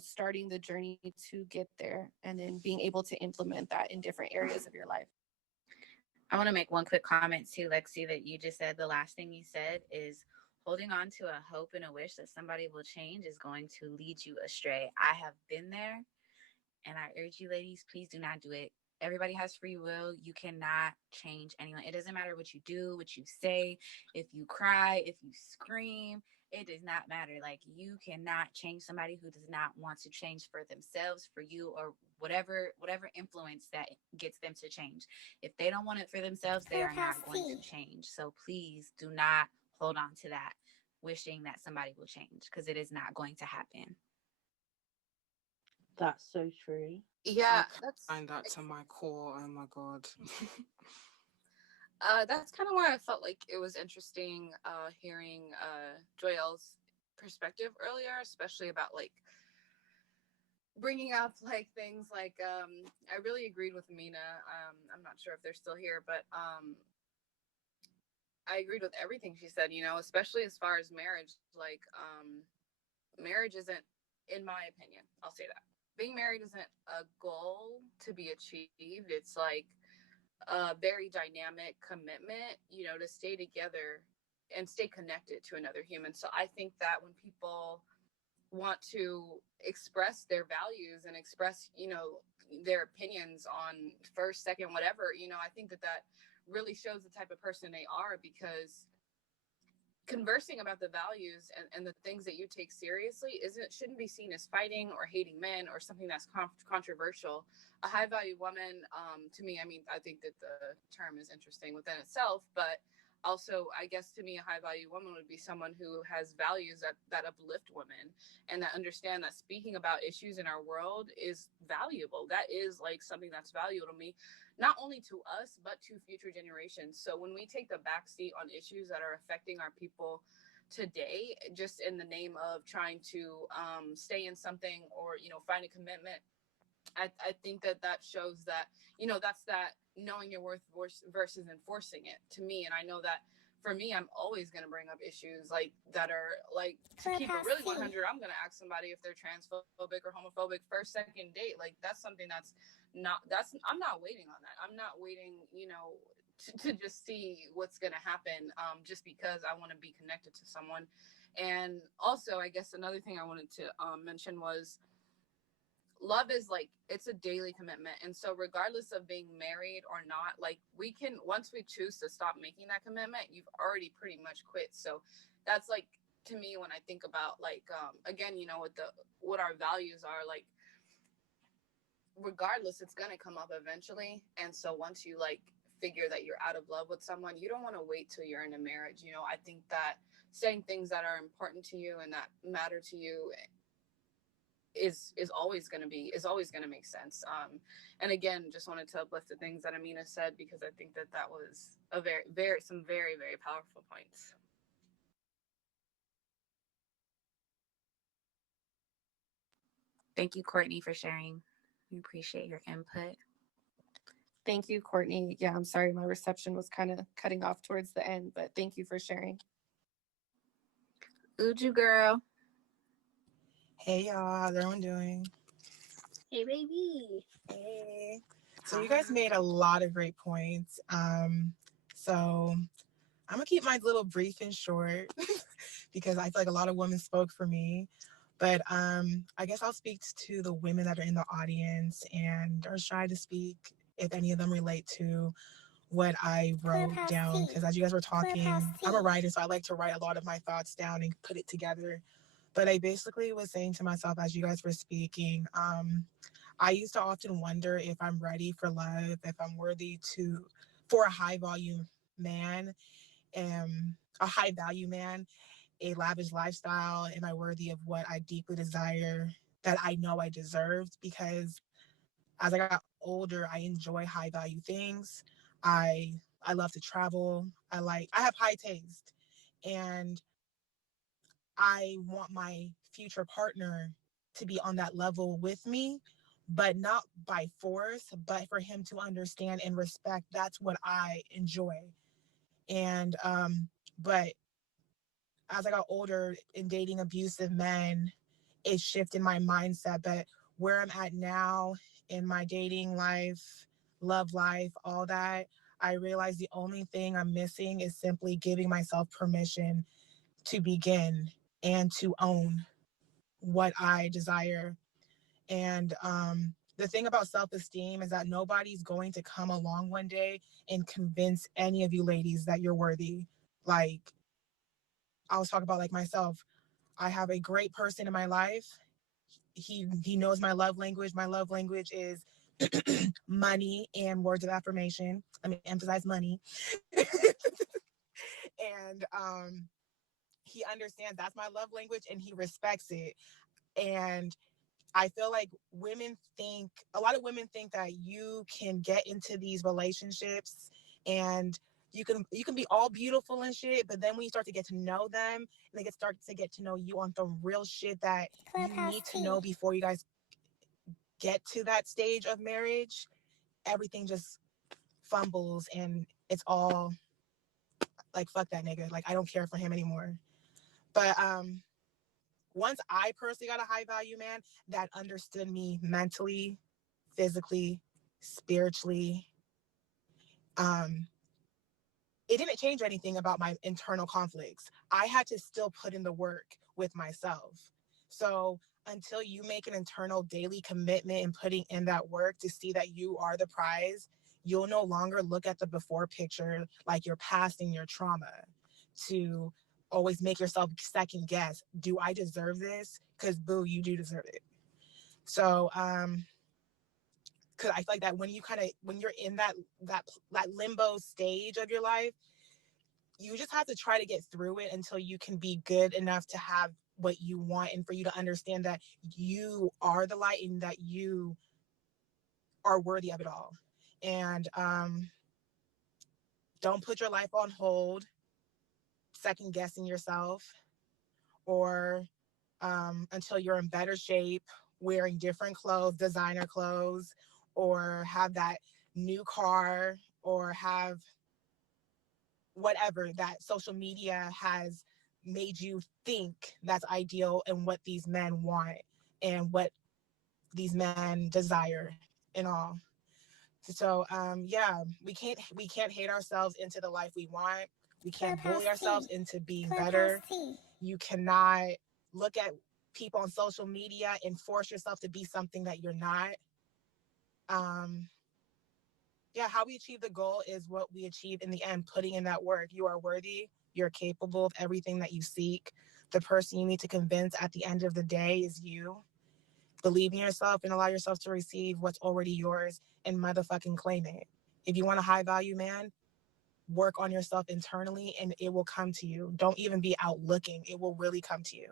starting the journey to get there and then being able to implement that in different areas of your life. I want to make one quick comment too, Lexi, that you just said. The last thing you said is holding on to a hope and a wish that somebody will change is going to lead you astray. I have been there, and I urge you, ladies, please do not do it. Everybody has free will. You cannot change anyone. It doesn't matter what you do, what you say, if you cry, if you scream. It does not matter. Like, you cannot change somebody who does not want to change for themselves, for you, or whatever influence that gets them to change. If they don't want it for themselves, they are not going to change. So please do not hold on to that, wishing that somebody will change, because it is not going to happen. That's so true. Yeah, that's find that to my core. Oh my god. That's kind of why I felt like it was interesting hearing Joyelle's perspective earlier, especially about like bringing up like things like I really agreed with Amina. I'm not sure if they're still here, but I agreed with everything she said, especially as far as marriage. Like marriage isn't, in my opinion, I'll say that, being married isn't a goal to be achieved. It's like a very dynamic commitment, to stay together and stay connected to another human. So I think that when people want to express their values and express, their opinions on first, second, whatever, I think that really shows the type of person they are, because conversing about the values and the things that you take seriously shouldn't be seen as fighting or hating men or something that's controversial. A high value woman, to me, I think that the term is interesting within itself, but also, I guess to me, a high value woman would be someone who has values that uplift women and that understand that speaking about issues in our world is valuable. That is like something that's valuable to me, not only to us, but to future generations. So when we take the backseat on issues that are affecting our people today, just in the name of trying to stay in something or, find a commitment, I think that shows that, that's that knowing your worth versus enforcing it to me. And I know that for me, I'm always going to bring up issues like that are like, to keep it really 100, I'm going to ask somebody if they're transphobic or homophobic first, second date. Like, that's something I'm not waiting on that. I'm not waiting, to just see what's going to happen just because I want to be connected to someone. And also, I guess another thing I wanted to mention was, love is like, it's a daily commitment. And so regardless of being married or not, like, we can, once we choose to stop making that commitment, you've already pretty much quit. So that's like, to me, when I think about like, again, what our values are, like, regardless, it's going to come up eventually. And so once you like figure that you're out of love with someone, you don't want to wait till you're in a marriage. I think that saying things that are important to you and that matter to you is always going to make sense. And again, just wanted to uplift the things that Amina said, because I think that was a some very, very powerful points. Thank you, Courtney, for sharing. We appreciate your input. Thank you, Courtney. Yeah, I'm sorry, my reception was kind of cutting off towards the end, but thank you for sharing. Uju girl. Hey y'all, how's everyone doing? Hey baby. Hey. So you guys made a lot of great points. So I'm gonna keep my little brief and short because I feel like a lot of women spoke for me. But I guess I'll speak to the women that are in the audience and are shy to speak if any of them relate to what I wrote down. Because as you guys were talking, I'm a writer, so I like to write a lot of my thoughts down and put it together. But I basically was saying to myself as you guys were speaking, I used to often wonder if I'm ready for love, if I'm worthy for a high volume man, a high value man, a lavish lifestyle. Am I worthy of what I deeply desire that I know I deserved? Because as I got older, I enjoy high value things. I love to travel. I have high taste, and I want my future partner to be on that level with me, but not by force, but for him to understand and respect that's what I enjoy. And but as I got older in dating abusive men, it shifted my mindset. But where I'm at now in my dating life, love life, all that, I realized the only thing I'm missing is simply giving myself permission to begin and to own what I desire. And the thing about self-esteem is that nobody's going to come along one day and convince any of you ladies that you're worthy. Like, I was talking about like myself. I have a great person in my life. He knows my love language. My love language is money and words of affirmation. I mean, emphasize money. And he understands that's my love language and he respects it. And I feel like a lot of women think that you can get into these relationships and you can be all beautiful and shit, but then when you start to get to know them and they start to get to know you on the real shit that you need to know before you guys get to that stage of marriage, everything just fumbles and it's all like, fuck that nigga. Like, I don't care for him anymore. But once I personally got a high value man that understood me mentally, physically, spiritually, it didn't change anything about my internal conflicts. I had to still put in the work with myself. So until you make an internal daily commitment and putting in that work to see that you are the prize, you'll no longer look at the before picture like your past and your trauma to always make yourself second guess. Do I deserve this? Because boo, you do deserve it. So because I feel like that when you're in that limbo stage of your life, you just have to try to get through it until you can be good enough to have what you want and for you to understand that you are the light and that you are worthy of it all. And don't put your life on hold, second guessing yourself, or until you're in better shape, wearing different clothes, designer clothes, or have that new car, or have whatever that social media has made you think that's ideal and what these men want and what these men desire and all. So yeah, we can't hate ourselves into the life we want. We can't bully ourselves into being better. You cannot look at people on social media and force yourself to be something that you're not. Yeah, how we achieve the goal is what we achieve in the end, putting in that work. You are worthy. You're capable of everything that you seek. The person you need to convince at the end of the day is you. Believe in yourself and allow yourself to receive what's already yours and motherfucking claim it. If you want a high value man, work on yourself internally and it will come to you. Don't even be out looking. It will really come to you.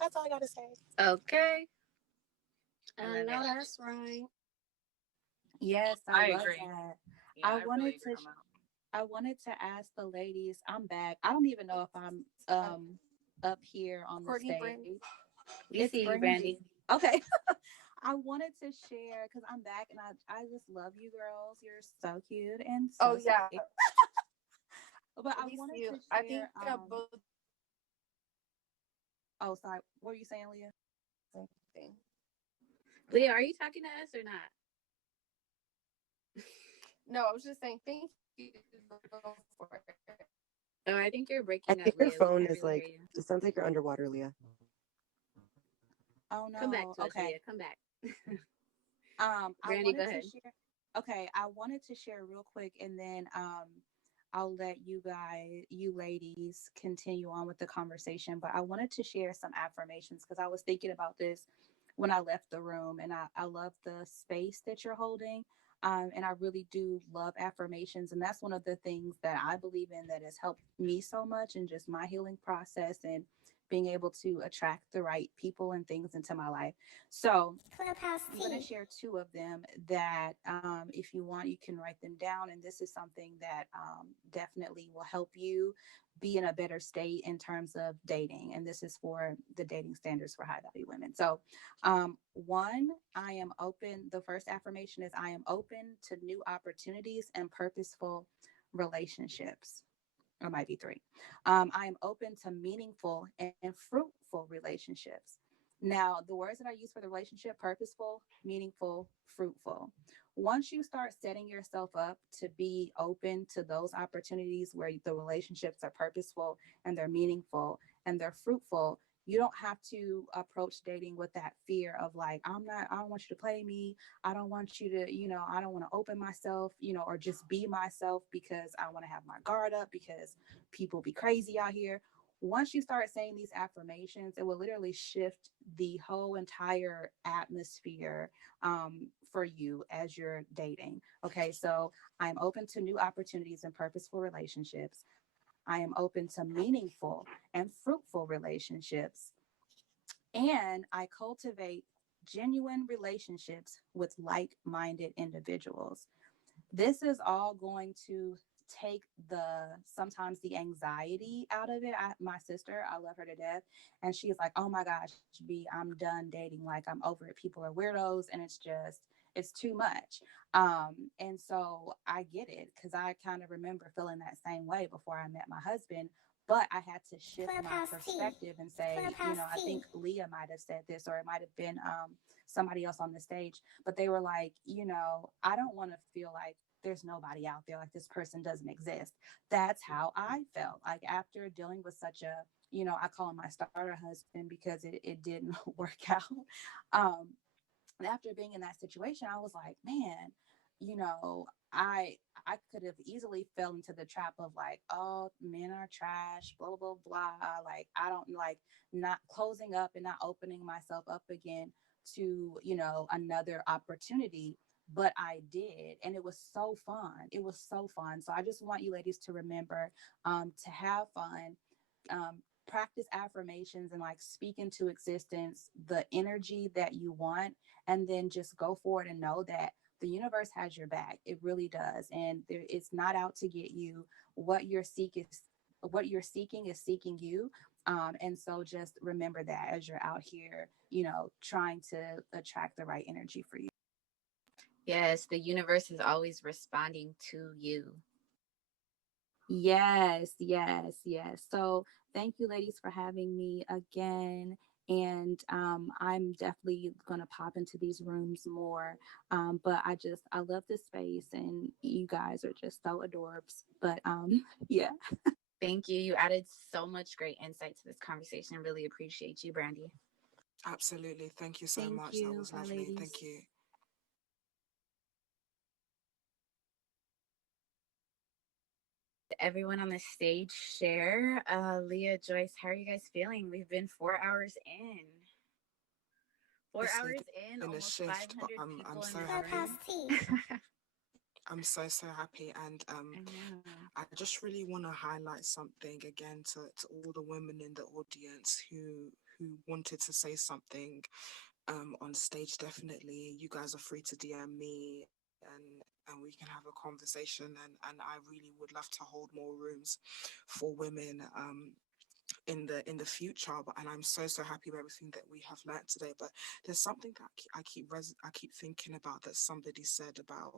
That's all I got to say. Okay. I know that's right. Yes, I I love agree. that. Yeah, I I wanted really to agree on that. I wanted to ask the ladies. I'm back. I don't even know if I'm up here on the Courtney, stage. Brandy. We It's see you, Brandy. Brandy. Okay. I wanted to share because I'm back and I just love you girls. You're so cute and so Oh yeah, sweet. But I we wanted see you. to I think share. both Oh, sorry. What were you saying, Leah? thing. Leah, are you talking to us or not? No, I was just saying thank you. Go for it. Oh, I think you're I breaking up, think your Leah. We phone can't is really like, hear you. it sounds like you're underwater, Leah. Oh Come back no. to us, Okay. Leah. Come back. I Brandy, wanted go to ahead. share. Okay, I wanted to share real quick, and then I'll let you ladies, continue on with the conversation. But I wanted to share some affirmations because I was thinking about this when I left the room, and I love the space that you're holding. And I really do love affirmations, and that's one of the things that I believe in that has helped me so much in just my healing process and being able to attract the right people and things into my life. So I'm going to share two of them that if you want, you can write them down. And this is something that definitely will help you be in a better state in terms of dating. And this is for the dating standards for high value women. So, one, I am open. The first affirmation is I am open to new opportunities and purposeful relationships. Or might be three. I am open to meaningful and fruitful relationships. Now, the words that I use for the relationship: purposeful, meaningful, fruitful. Once you start setting yourself up to be open to those opportunities where the relationships are purposeful and they're meaningful and they're fruitful, you don't have to approach dating with that fear of like, I don't want you to play me. I don't want you to, I don't want to open myself, or just be myself because I want to have my guard up because people be crazy out here. Once you start saying these affirmations, it will literally shift the whole entire atmosphere for you as you're dating. Okay, so I'm open to new opportunities and purposeful relationships. I am open to meaningful and fruitful relationships. And I cultivate genuine relationships with like minded individuals. This is all going to take sometimes the anxiety out of it. My sister, I love her to death, and she's like, oh my gosh, B, I'm done dating. Like, I'm over it. People are weirdos, and it's too much. And so I get it, because I kind of remember feeling that same way before I met my husband. But I had to shift my perspective and say, I think Leah might have said this, or it might have been somebody else on the stage, but they were like, I don't want to feel like there's nobody out there, like this person doesn't exist. That's how I felt like after dealing with such a, I call him my starter husband because it didn't work out. And after being in that situation, I was like, man, I could have easily fell into the trap of like, oh, men are trash, blah, blah, blah. Like, I don't like not closing up and not opening myself up again to, another opportunity. But I did. And it was so fun. It was so fun. So I just want you ladies to remember to have fun. Practice affirmations and like speak into existence the energy that you want, and then just go forward and know that the universe has your back. It really does. And it's not out to get you. What you're seeking is seeking you. And so just remember that as you're out here, trying to attract the right energy for you. Yes, the universe is always responding to you. Yes, yes, yes. So thank you, ladies, for having me again. And I'm definitely going to pop into these rooms more. But I love this space, and you guys are just so adorbs. But yeah. Thank you. You added so much great insight to this conversation. Really appreciate you, Brandy. Absolutely. Thank you so Thank much. you. That was Bye, lovely. ladies. Thank you. Everyone on the stage share. Leah, Joyce, how are you guys feeling? We've been 4 hours in. 4 Listen, hours in, been a almost shift, 500 but I'm people so in happy. the room. I'm so happy, and I just really want to highlight something again to all the women in the audience who wanted to say something on stage. Definitely, you guys are free to DM me, and we can have a conversation, and I really would love to hold more rooms for women in the future. And I'm so happy with everything that we have learned today. But there's something that I keep thinking about, that somebody said about